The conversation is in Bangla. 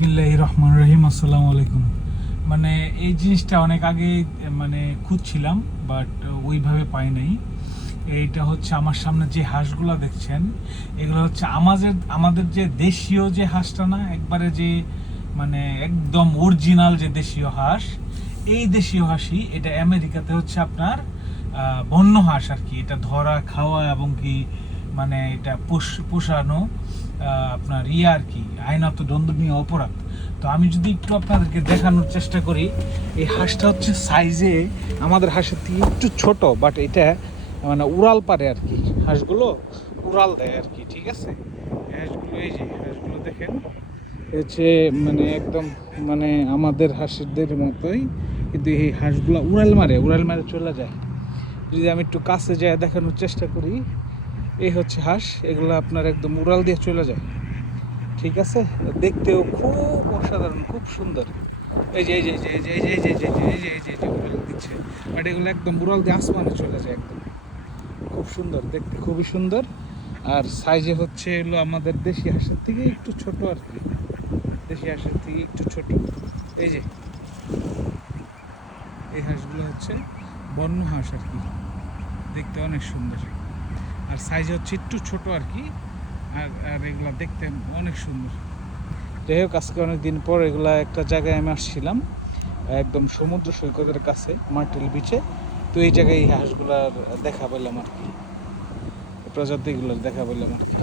বিসমিল্লাহির রহমানির রহিম। আসসালামু আলাইকুম। মানে এই জিনিসটা অনেক আগে মানে খুঁজছিলাম, বাট ওইভাবে পাই নাই। এইটা হচ্ছে আমার সামনে যে হাঁসগুলো দেখছেন, এগুলো হচ্ছে আমাদের যে দেশীয় যে হাঁসটা না, একবারে যে মানে একদম অরিজিনাল যে দেশীয় হাঁস, এই দেশীয় হাঁসই এটা আমেরিকাতে হচ্ছে আপনার বন্য হাঁস আর কি। এটা ধরা, খাওয়া এবং কি মানে এটা পোষানো আপনার আর কি আইনত দণ্ডনীয় অপরাধ। তো আমি যদি একটু আপনাদেরকে দেখানোর চেষ্টা করি, এই হাঁসটা হচ্ছে সাইজে আমাদের হাঁসের থেকে একটু ছোট, বাট এটা মানে উড়াল পারে আর কি। হাঁসগুলো উড়াল দেয় আর কি, ঠিক আছে। হাঁসগুলো এই যে হাঁসগুলো দেখেন, হচ্ছে মানে একদম মানে আমাদের হাঁসেরদের মতোই, কিন্তু এই হাঁসগুলো উড়াল মারে চলে যায়। যদি আমি একটু কাছে যায় দেখানোর চেষ্টা করি, এই হচ্ছে হাঁস, এগুলো আপনার একদম উড়াল দিয়ে চলে যায়, ঠিক আছে। দেখতেও খুব অসাধারণ, খুব সুন্দর। এই যে এই যে এই যে এই যে এই যে এই যে এই যে এই যে এই যে উড়াল দিচ্ছে, বাট এগুলো একদম উড়াল দিয়ে আসমানে চলে যায় একদম। খুব সুন্দর দেখতে, খুবই সুন্দর। আর সাইজে হচ্ছে এগুলো আমাদের দেশি হাঁসের থেকে একটু ছোট আর কি, দেশি হাঁসের থেকে একটু ছোট। এই যে এই হাঁসগুলো হচ্ছে বন্য হাঁস আর কি, দেখতে অনেক সুন্দর। আর সাইজে হচ্ছে একটু ছোট আর কি। আর আর এগুলা দেখতে অনেক সুন্দর। যাই হোক, আজকে অনেকদিন পর এগুলা একটা জায়গায় আমি আসছিলাম, একদম সমুদ্র সৈকতের কাছে, মার্টেল বিচে। তো এই জায়গায় এই হাঁসগুলার দেখা পেলাম আর কি, প্রজাতিগুলোর দেখা পেলাম আর কি।